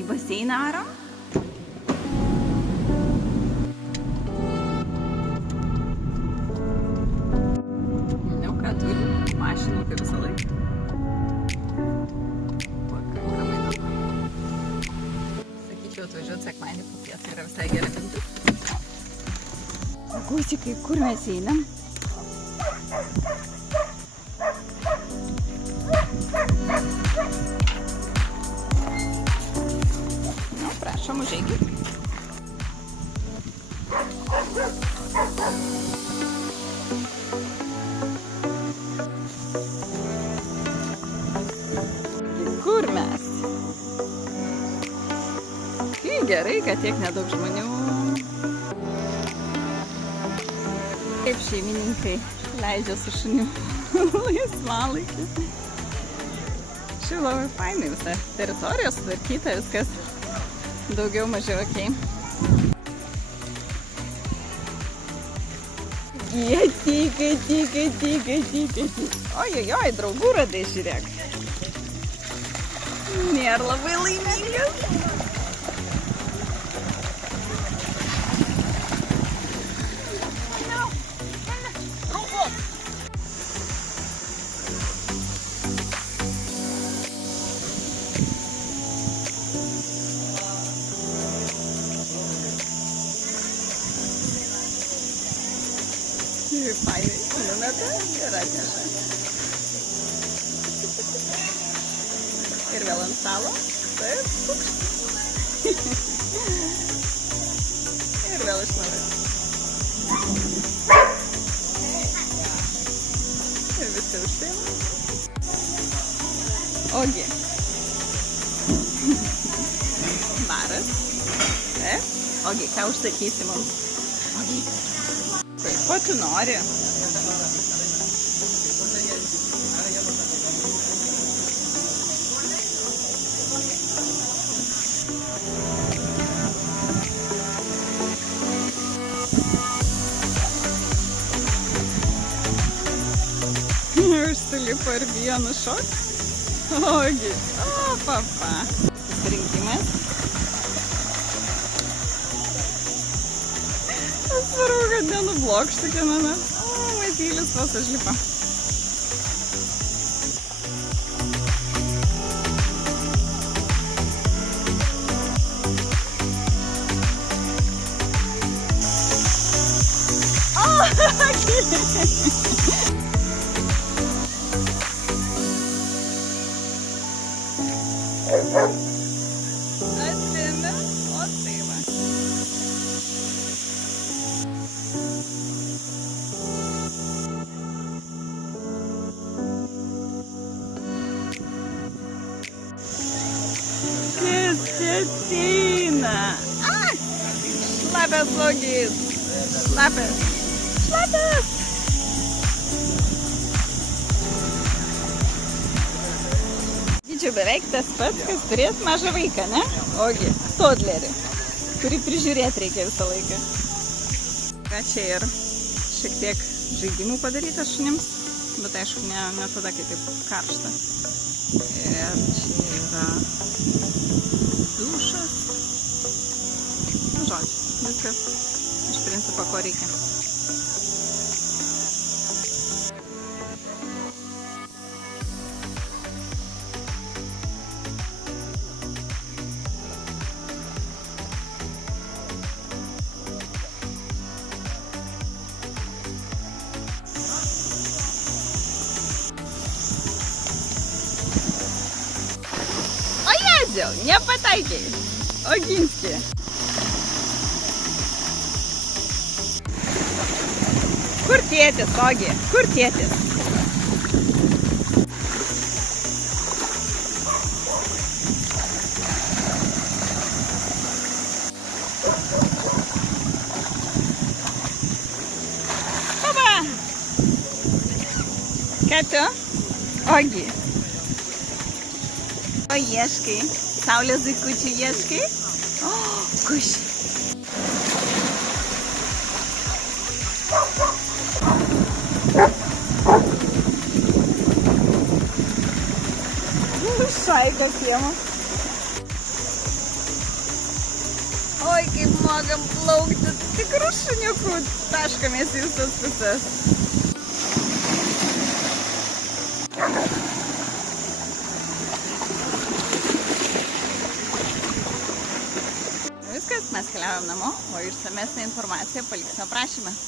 Į baseiną varom? Nu ką, turim mašinų kaip visą laiką. Pakankamai daug. Sakyčiau, atvažiuoti sekmadienį po pietų yra visai gera mintis. Klausykai, kur mes einam? Nu, prašom, užeikit. Kur mes? Kai gerai, kad tiek nedaug žmonių. Kaip šeimininkai leidžia su šuniu laisvalaikį. Šiaip labai fainai visa teritorija sutvarkyta, viskas daugiau mažiau okei. Tykai. Ojojoj, draugų radai, žiūrėk. Nėra labai laimingas. Fainai, numeta ir atneša. Ir vėl ant stalo. Taip. Ir vėl iš naujo. Ir visi užsiima. Ogi. Baras. Taip. Ogi, ką užsakysi mums? Ogi. Ko tu nori? Užsilipo ir vienu šok. Ogi. O, papa. Susirinkimas. Svarbu, kad nenublokštų kiekvieną. O, matylis vos užlipa. O, Atsėmė, o tai va. Ateina. Šlapias logis. Šlapias. Dydžiu beveik tas pats, kas turėt mažą vaiką, ne? Ogi, todlerį, kurį prižiūrėti reikia visą laiką. Čia ir šiek tiek žaidimų padaryta šunims, bet aišku, ne tada, kai taip karšta. Ir čia yra dušas. Nu, žodžiu, viskas iš principo, ko reikia. O Jeziau, nepataikiai. Oginski. Kur tėtis, Ogi? Kur tėtis? Papa! Ką tu? Ogi. O ieškai? Saulės zuikučių ieškai? O, kuši. Šaika kiemo. Oi, kaip mokam plaukti. Tikrų šuniukų. Taškomės į visas pusės. Viskas, mes keliaujam namo, o išsamesnę informaciją paliksime aprašyme.